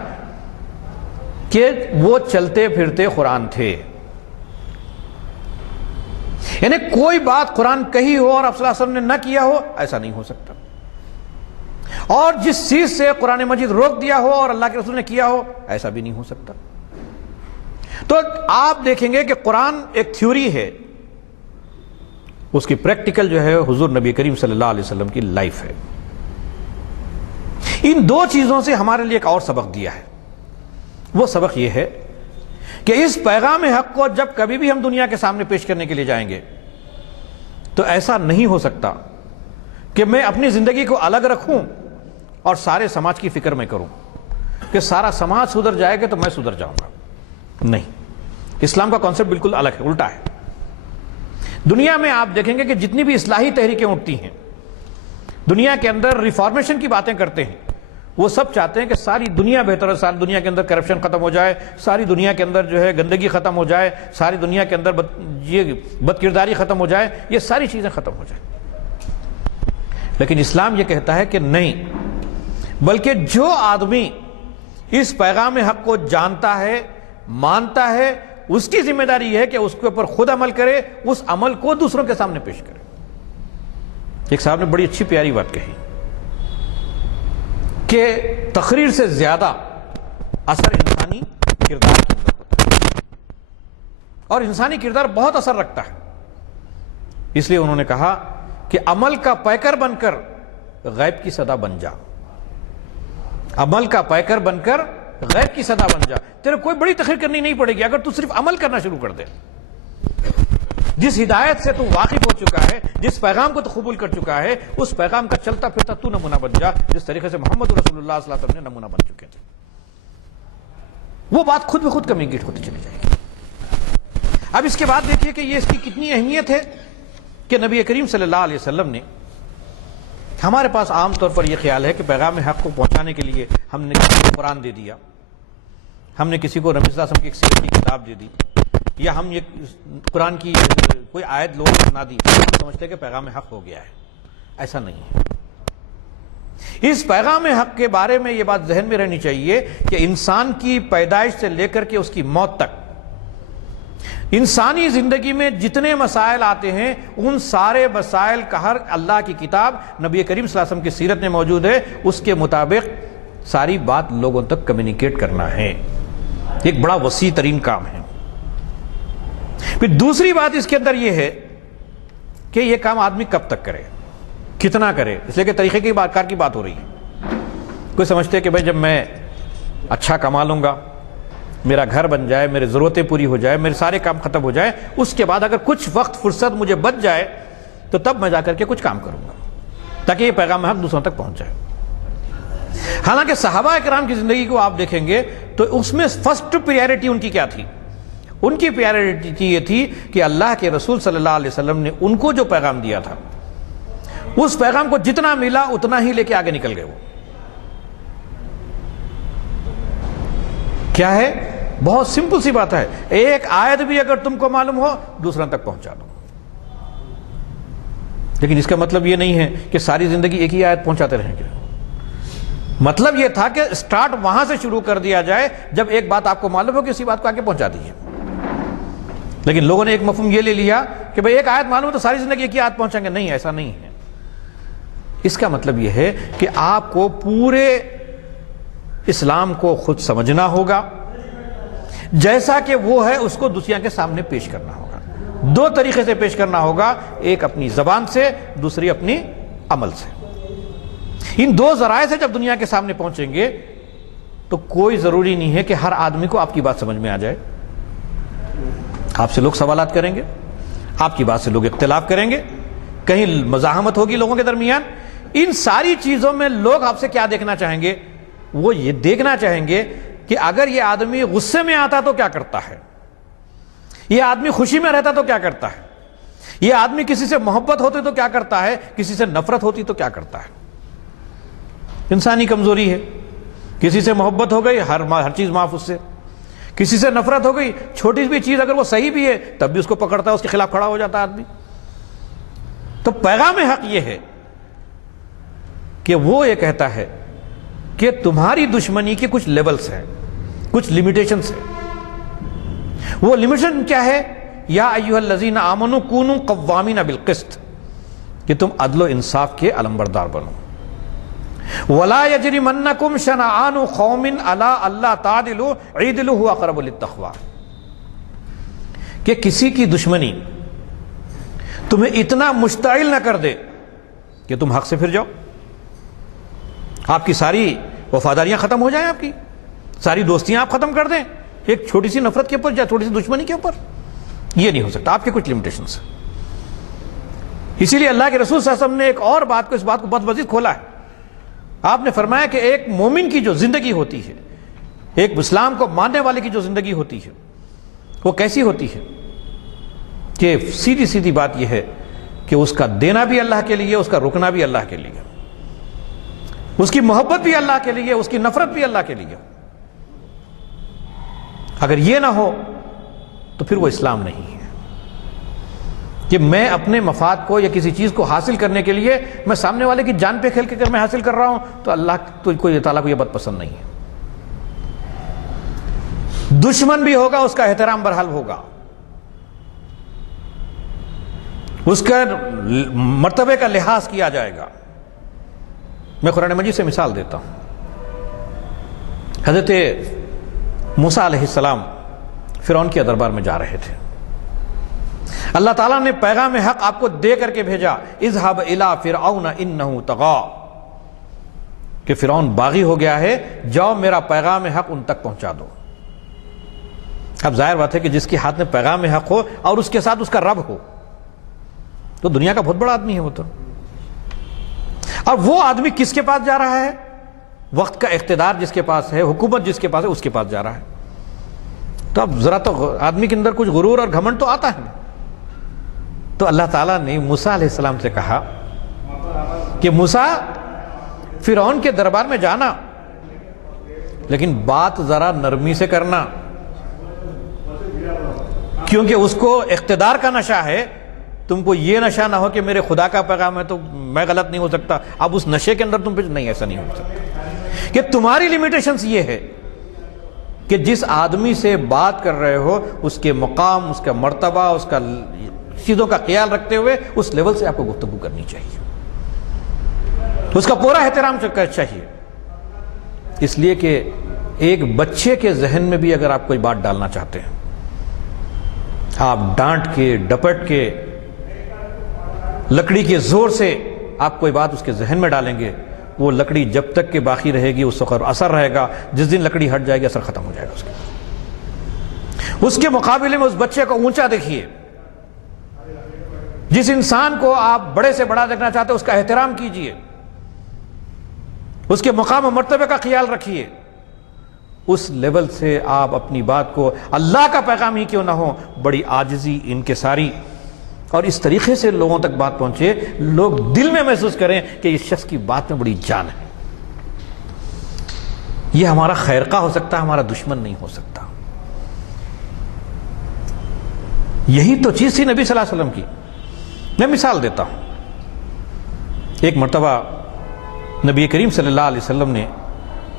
کہ وہ چلتے پھرتے قرآن تھے، یعنی کوئی بات قرآن کہی ہو اور آپ صلی اللہ علیہ وسلم نے نہ کیا ہو ایسا نہیں ہو سکتا، اور جس چیز سے قرآن مجید روک دیا ہو اور اللہ کے رسول نے کیا ہو ایسا بھی نہیں ہو سکتا۔ تو آپ دیکھیں گے کہ قرآن ایک تھیوری ہے، اس کی پریکٹیکل جو ہے حضور نبی کریم صلی اللہ علیہ وسلم کی لائف ہے۔ ان دو چیزوں سے ہمارے لیے ایک اور سبق دیا ہے، وہ سبق یہ ہے کہ اس پیغام حق کو جب کبھی بھی ہم دنیا کے سامنے پیش کرنے کے لیے جائیں گے تو ایسا نہیں ہو سکتا کہ میں اپنی زندگی کو الگ رکھوں اور سارے سماج کی فکر میں کروں کہ سارا سماج سدھر جائے گا تو میں سدھر جاؤں گا۔ نہیں، اسلام کا کانسیپٹ بالکل الگ ہے، الٹا ہے۔ دنیا میں آپ دیکھیں گے کہ جتنی بھی اصلاحی تحریکیں اٹھتی ہیں، دنیا کے اندر ریفارمیشن کی باتیں کرتے ہیں، وہ سب چاہتے ہیں کہ ساری دنیا بہتر ہو، ساری دنیا کے اندر کرپشن ختم ہو جائے، ساری دنیا کے اندر جو ہے گندگی ختم ہو جائے، ساری دنیا کے اندر یہ بد کرداری ختم ہو جائے، یہ ساری چیزیں ختم ہو جائیں۔ لیکن اسلام یہ کہتا ہے کہ نہیں، بلکہ جو آدمی اس پیغام حق کو جانتا ہے، مانتا ہے، اس کی ذمہ داری یہ ہے کہ اس کے اوپر خود عمل کرے، اس عمل کو دوسروں کے سامنے پیش کرے۔ ایک صاحب نے بڑی اچھی پیاری بات کہی کہ تقریر سے زیادہ اثر انسانی کردار کے اندر ہوتا ہے، اور انسانی کردار بہت اثر رکھتا ہے۔ اس لیے انہوں نے کہا کہ عمل کا پیکر بن کر غیب کی صدا بن جا، عمل کا پیکر بن کر غیب کی صدا بن جا۔ تیرے کوئی بڑی تقریر کرنی نہیں پڑے گی اگر تو صرف عمل کرنا شروع کر دے۔ جس ہدایت سے تو واقف ہو چکا ہے، جس پیغام کو تو قبول کر چکا ہے، اس پیغام کا چلتا پھرتا تو نمونہ بن جا، جس طریقے سے محمد رسول اللہ صلی اللہ علیہ وسلم نے نمونہ بن چکے تھے۔ وہ بات خود بخود کمیونیکیٹ ہوتی چلی جائے گی۔ اب اس کے بعد دیکھیے کہ یہ اس کی کتنی اہمیت ہے کہ نبی کریم صلی اللہ علیہ وسلم نے، ہمارے پاس عام طور پر یہ خیال ہے کہ پیغام حق کو پہنچانے کے لیے ہم نے کسی کو قرآن دے دیا، ہم نے کسی کو نبی صلی اللہ علیہ وسلم کی ایک سیرت کی کتاب دے دی، یا ہم یہ قرآن کی کوئی آیت لوگوں کو سنا دی، ہم سمجھتے ہیں کہ پیغام حق ہو گیا ہے۔ ایسا نہیں ہے۔ اس پیغام حق کے بارے میں یہ بات ذہن میں رہنی چاہیے کہ انسان کی پیدائش سے لے کر کے اس کی موت تک انسانی زندگی میں جتنے مسائل آتے ہیں، ان سارے مسائل کا حل اللہ کی کتاب نبی کریم صلی اللہ علیہ وسلم کی سیرت میں موجود ہے۔ اس کے مطابق ساری بات لوگوں تک کمیونیکیٹ کرنا ہے، ایک بڑا وسیع ترین کام ہے۔ پھر دوسری بات اس کے اندر یہ ہے کہ یہ کام آدمی کب تک کرے، کتنا کرے، اس لیے کہ طریقے کی کار کی بات ہو رہی ہے۔ کوئی سمجھتے کہ بھائی جب میں اچھا کما لوں گا، میرا گھر بن جائے، میری ضرورتیں پوری ہو جائے، میرے سارے کام ختم ہو جائے، اس کے بعد اگر کچھ وقت فرصت مجھے بچ جائے تو تب میں جا کر کے کچھ کام کروں گا تاکہ یہ پیغام حق دوسروں تک پہنچ جائے۔ حالانکہ صحابہ کرام کی زندگی کو آپ دیکھیں گے تو اس میں فرسٹ پریارٹی ان کی کیا تھی؟ ان کی پریارٹی یہ تھی کہ اللہ کے رسول صلی اللہ علیہ وسلم نے ان کو جو پیغام دیا تھا، اس پیغام کو جتنا ملا اتنا ہی لے کے آگے نکل گئے۔ وہ کیا ہے؟ بہت سمپل سی بات ہے، ایک آیت بھی اگر تم کو معلوم ہو دوسروں تک پہنچا دو۔ لیکن اس کا مطلب یہ نہیں ہے کہ ساری زندگی ایک ہی آیت پہنچاتے رہیں گے۔ مطلب یہ تھا کہ سٹارٹ وہاں سے شروع کر دیا جائے جب ایک بات آپ کو معلوم ہو کہ اسی بات کو آگے پہنچا دیجیے۔ لیکن لوگوں نے ایک مفہوم یہ لے لیا کہ بھئی ایک آیت معلوم ہو تو ساری زندگی ایک ہی آیت پہنچائیں گے۔ نہیں، ایسا نہیں ہے۔ اس کا مطلب یہ ہے کہ آپ کو پورے اسلام کو خود سمجھنا ہوگا، جیسا کہ وہ ہے اس کو دوسروں کے سامنے پیش کرنا ہوگا۔ دو طریقے سے پیش کرنا ہوگا، ایک اپنی زبان سے، دوسری اپنی عمل سے۔ ان دو ذرائع سے جب دنیا کے سامنے پہنچیں گے تو کوئی ضروری نہیں ہے کہ ہر آدمی کو آپ کی بات سمجھ میں آ جائے۔ آپ سے لوگ سوالات کریں گے، آپ کی بات سے لوگ اختلاف کریں گے، کہیں مزاحمت ہوگی لوگوں کے درمیان۔ ان ساری چیزوں میں لوگ آپ سے کیا دیکھنا چاہیں گے؟ وہ یہ دیکھنا چاہیں گے کہ اگر یہ آدمی غصے میں آتا تو کیا کرتا ہے، یہ آدمی خوشی میں رہتا تو کیا کرتا ہے، یہ آدمی کسی سے محبت ہوتی تو کیا کرتا ہے، کسی سے نفرت ہوتی تو کیا کرتا ہے۔ انسانی کمزوری ہے، کسی سے محبت ہو گئی ہر چیز معاف اس سے، کسی سے نفرت ہو گئی چھوٹی بھی چیز اگر وہ صحیح بھی ہے تب بھی اس کو پکڑتا ہے، اس کے خلاف کھڑا ہو جاتا ہے آدمی۔ تو پیغام حق یہ ہے کہ وہ یہ کہتا ہے کہ تمہاری دشمنی کے کچھ لیولز ہیں، کچھ لیمیٹیشنز ہیں۔ وہ لیمیٹیشن کیا ہے؟ یا ایھا الذین آمنوا کونوا قوامین بالقسط، کہ تم عدل و انصاف کے علمبردار بنو۔ ولا یجرمنکم شنآن قوم علی الا تعدلوا اعدلوا هو اقرب للتقوی، کہ کسی کی دشمنی تمہیں اتنا مشتعل نہ کر دے کہ تم حق سے پھر جاؤ، آپ کی ساری وفاداریاں ختم ہو جائیں، آپ کی ساری دوستیاں آپ ختم کر دیں ایک چھوٹی سی نفرت کے اوپر یا چھوٹی سی دشمنی کے اوپر۔ یہ نہیں ہو سکتا، آپ کے کچھ لمیٹیشنز ہیں۔ اسی لیے اللہ کے رسول صلی اللہ علیہ وسلم نے ایک اور بات کو، اس بات کو بہت مزید کھولا ہے۔ آپ نے فرمایا کہ ایک مومن کی جو زندگی ہوتی ہے، ایک اسلام کو ماننے والے کی جو زندگی ہوتی ہے وہ کیسی ہوتی ہے کہ سیدھی سیدھی بات یہ ہے کہ اس کا دینا بھی اللہ کے لیے، اس کا رکنا بھی اللہ کے لیے، اس کی محبت بھی اللہ کے لیے، اس کی نفرت بھی اللہ کے لیے۔ اگر یہ نہ ہو تو پھر وہ اسلام نہیں ہے۔ کہ میں اپنے مفاد کو یا کسی چیز کو حاصل کرنے کے لیے میں سامنے والے کی جان پہ کھیل کے اگر میں حاصل کر رہا ہوں تو اللہ تعالیٰ کو یہ بات پسند نہیں ہے. دشمن بھی ہوگا اس کا احترام بہرحال ہوگا, اس کا مرتبے کا لحاظ کیا جائے گا. میں قرآن مجید سے مثال دیتا ہوں. حضرت موسیٰ علیہ السلام فرعون کے دربار میں جا رہے تھے. اللہ تعالیٰ نے پیغام حق آپ کو دے کر کے بھیجا, اذهب الى فرعون انه طغى, کہ فرعون باغی ہو گیا ہے, جاؤ میرا پیغام حق ان تک پہنچا دو. اب ظاہر بات ہے کہ جس کے ہاتھ میں پیغام حق ہو اور اس کے ساتھ اس کا رب ہو تو دنیا کا بہت بڑا آدمی ہے وہ تو. اور وہ آدمی کس کے پاس جا رہا ہے؟ وقت کا اقتدار جس کے پاس ہے, حکومت جس کے پاس ہے, اس کے پاس جا رہا ہے. تو اب ذرا تو آدمی کے اندر کچھ غرور اور گھمنڈ تو آتا ہے. تو اللہ تعالیٰ نے موسیٰ علیہ السلام سے کہا کہ موسیٰ فرعون کے دربار میں جانا, لیکن بات ذرا نرمی سے کرنا, کیونکہ اس کو اقتدار کا نشہ ہے. تم کو یہ نشہ نہ ہو کہ میرے خدا کا پیغام ہے تو میں غلط نہیں ہو سکتا. اب اس نشے کے اندر تم پہ نہیں, ایسا نہیں ہو سکتا. کہ تمہاری لیمیٹیشنز یہ ہے کہ جس آدمی سے بات کر رہے ہو اس کے مقام, اس کا مرتبہ, اس کا چیزوں کا خیال رکھتے ہوئے اس لیول سے آپ کو گفتگو کرنی چاہیے, اس کا پورا احترام چاہیے. اس لیے کہ ایک بچے کے ذہن میں بھی اگر آپ کوئی بات ڈالنا چاہتے ہیں, آپ ڈانٹ کے, ڈپٹ کے, لکڑی کے زور سے آپ کوئی بات اس کے ذہن میں ڈالیں گے, وہ لکڑی جب تک کہ باقی رہے گی اس وقت اثر رہے گا. جس دن لکڑی ہٹ جائے گی اثر ختم ہو جائے گا. اس کے مقابلے میں اس بچے کو اونچا دیکھیے. جس انسان کو آپ بڑے سے بڑا دیکھنا چاہتے ہیں اس کا احترام کیجئے, اس کے مقام و مرتبے کا خیال رکھیے. اس لیول سے آپ اپنی بات کو, اللہ کا پیغام ہی کیوں نہ ہو, بڑی عاجزی, انکساری اور اس طریقے سے لوگوں تک بات پہنچے, لوگ دل میں محسوس کریں کہ اس شخص کی بات میں بڑی جان ہے. یہ ہمارا خیرخواہ ہو سکتا ہے, ہمارا دشمن نہیں ہو سکتا. یہی تو چیز تھی نبی صلی اللہ علیہ وسلم کی. میں مثال دیتا ہوں. ایک مرتبہ نبی کریم صلی اللہ علیہ وسلم نے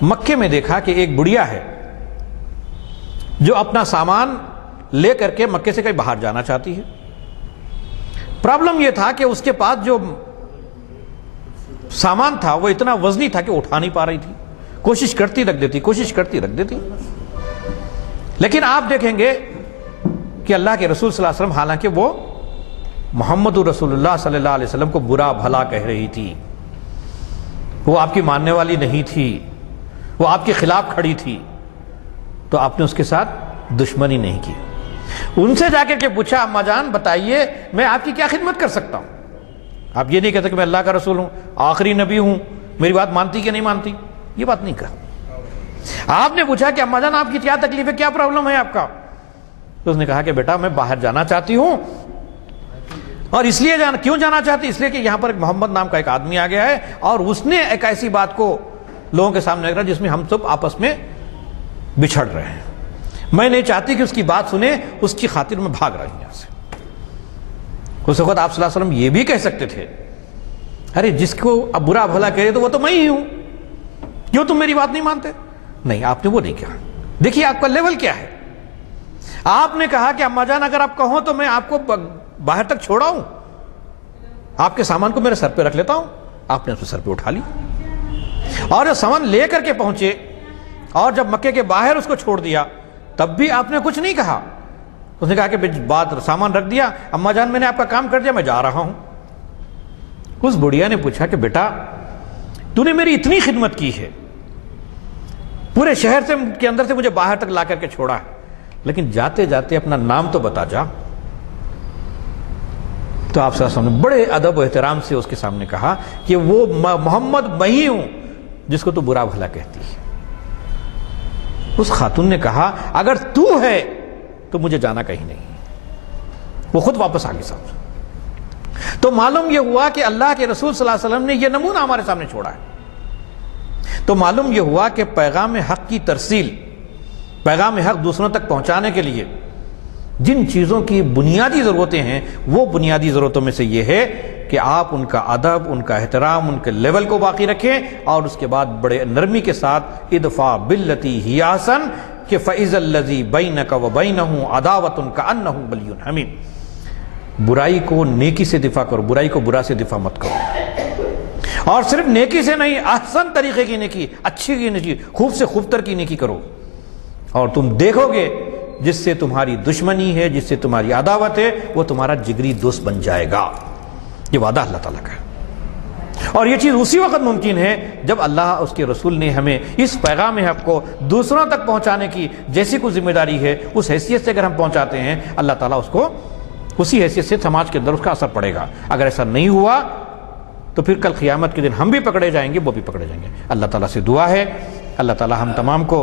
مکے میں دیکھا کہ ایک بڑھیا ہے جو اپنا سامان لے کر کے مکے سے کہیں باہر جانا چاہتی ہے. پرابلم یہ تھا کہ اس کے پاس جو سامان تھا وہ اتنا وزنی تھا کہ اٹھا نہیں پا رہی تھی. کوشش کرتی رکھ دیتی. لیکن آپ دیکھیں گے کہ اللہ کے رسول صلی اللہ علیہ وسلم, حالانکہ وہ محمد رسول اللہ صلی اللہ علیہ وسلم کو برا بھلا کہہ رہی تھی, وہ آپ کی ماننے والی نہیں تھی, وہ آپ کے خلاف کھڑی تھی, تو آپ نے اس کے ساتھ دشمنی نہیں کی. ان سے جا کے پوچھا, اماں جان بتائیے میں آپ کی کیا خدمت کر سکتا ہوں. آپ یہ نہیں کہتے کہ میں اللہ کا رسول ہوں, آخری نبی ہوں, میری بات مانتی کہ نہیں مانتی, یہ بات نہیں کہا. آپ نے پوچھا کہ اماں جان آپ کی کیا تکلیف ہے, کیا پرابلم ہے آپ کا. تو اس نے کہا کہ بیٹا میں باہر جانا چاہتی ہوں, اور اس لیے کیوں جانا چاہتی, اس لیے کہ یہاں پر ایک محمد نام کا ایک آدمی آ گیا ہے اور اس نے ایک ایسی بات کو لوگوں کے سامنے رکھا جس میں ہم سب آپس میں بچھڑ رہے ہیں. میں نہیں چاہتی کہ اس کی بات سنے, اس کی خاطر میں بھاگ رہا ہوں یہاں سے. اس وقت آپ صلی اللہ علیہ وسلم یہ بھی کہہ سکتے تھے, ارے جس کو اب برا بھلا کہہ رہے تو وہ تو میں ہی ہوں, کیوں تم میری بات نہیں مانتے. نہیں, آپ نے وہ نہیں کہا. دیکھیے آپ کا لیول کیا ہے. آپ نے کہا کہ اماں جان اگر آپ کہو تو میں آپ کو باہر تک چھوڑا ہوں, آپ کے سامان کو میرے سر پہ رکھ لیتا ہوں. آپ نے اس کو سر پہ اٹھا لی اور جو سامان لے کر کے پہنچے, اور جب مکے کے باہر اس کو چھوڑ دیا تب بھی آپ نے کچھ نہیں کہا. اس نے کہا کہ بات سامان رکھ دیا, اماں جان میں نے آپ کا کام کر دیا, میں جا رہا ہوں. اس بڑھیا نے پوچھا کہ بیٹا تو نے میری اتنی خدمت کی ہے, پورے شہر سے کے اندر سے مجھے باہر تک لا کر کے چھوڑا ہے, لیکن جاتے جاتے اپنا نام تو بتا جا. تو آپ صلی اللہ علیہ وسلم نے بڑے ادب و احترام سے اس کے سامنے کہا کہ وہ محمد میں ہی ہوں جس کو تو برا بھلا کہتی ہے. اس خاتون نے کہا اگر تو ہے تو مجھے جانا کہیں نہیں. وہ خود واپس آ گئی صاحب. تو معلوم یہ ہوا کہ اللہ کے رسول صلی اللہ علیہ وسلم نے یہ نمونہ ہمارے سامنے چھوڑا ہے. تو معلوم یہ ہوا کہ پیغام حق کی ترسیل, پیغام حق دوسروں تک پہنچانے کے لیے جن چیزوں کی بنیادی ضرورتیں ہیں وہ بنیادی ضرورتوں میں سے یہ ہے کہ آپ ان کا ادب، ان کا احترام، ان کے لیول کو باقی رکھیں، اور اس کے بعد بڑے نرمی کے ساتھ ادفع باللتی ہی احسن کہ فَإِذَا الَّذِي بَيْنَكَ وَبَيْنَهُ عَدَاوَةٌ كَأَنَّهُ وَلِيٌّ حَمِيمٌ۔ برائی کو نیکی سے دفاع کرو، برائی کو برا سے دفاع مت کرو، اور صرف نیکی سے نہیں، احسن طریقے کی نیکی، اچھی کی نیکی، خوب سے خوب تر کی نیکی کرو، اور تم دیکھو گے جس سے تمہاری دشمنی ہے، جس سے تمہاری عداوت ہے، وہ تمہارا جگری دوست بن جائے گا۔ یہ وعدہ اللہ تعالیٰ کا ہے، اور یہ چیز اسی وقت ممکن ہے جب اللہ اس کے رسول نے ہمیں اس پیغام حق کو دوسروں تک پہنچانے کی جیسی کوئی ذمہ داری ہے، اس حیثیت سے اگر ہم پہنچاتے ہیں، اللہ تعالیٰ اس کو اسی حیثیت سے سماج کے اندر اس کا اثر پڑے گا۔ اگر ایسا نہیں ہوا تو پھر کل قیامت کے دن ہم بھی پکڑے جائیں گے، وہ بھی پکڑے جائیں گے۔ اللہ تعالیٰ سے دعا ہے اللہ تعالیٰ ہم تمام کو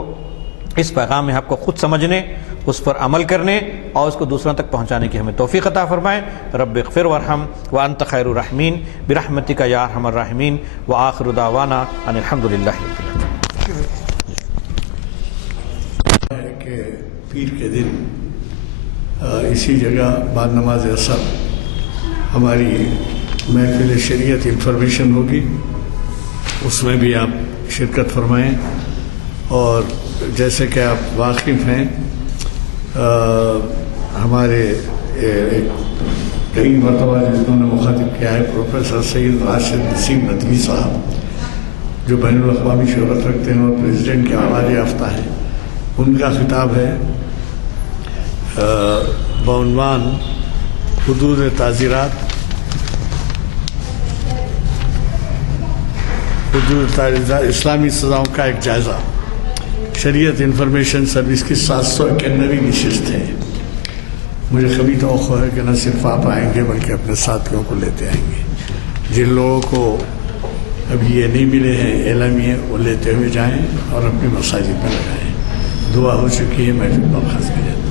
اس پیغام حق کو خود سمجھنے، اس پر عمل کرنے اور اس کو دوسروں تک پہنچانے کی ہمیں توفیق عطا فرمائے۔ رب اغفر وارحم وانت خیر الراحمین برحمتک یا ارحم الراحمین، وآخر دعوانا ان الحمد للہ رب العالمین۔ ہے کہ پیر کے دن اسی جگہ بعد نماز عصر ہماری محفل شریعت انفارمیشن ہوگی، اس میں بھی آپ شرکت فرمائیں، اور جیسے کہ آپ واقف ہیں ہمارے کئی مرتبہ جنہوں نے مخاطب کیا ہے پروفیسر سید راشد نسیم ندوی صاحب، جو بین الاقوامی شہرت رکھتے ہیں اور پریزیڈنٹ کے اعزاز یافتہ ہیں، ان کا خطاب ہے بعنوان حدود تعزیرات، اسلامی سزاؤں کا ایک جائزہ۔ شریعت انفارمیشن سروس کی 791ویں نشست ہے۔ مجھے کبھی توقع ہے کہ نہ صرف آپ آئیں گے بلکہ اپنے ساتھیوں کو لیتے آئیں گے۔ جن لوگوں کو ابھی یہ نہیں ملے ہیں اعلامیے، وہ لیتے ہوئے جائیں اور اپنی مساجد میں لگائیں۔ دعا ہو چکی ہے، محفل برخاست کی جاتی ہے۔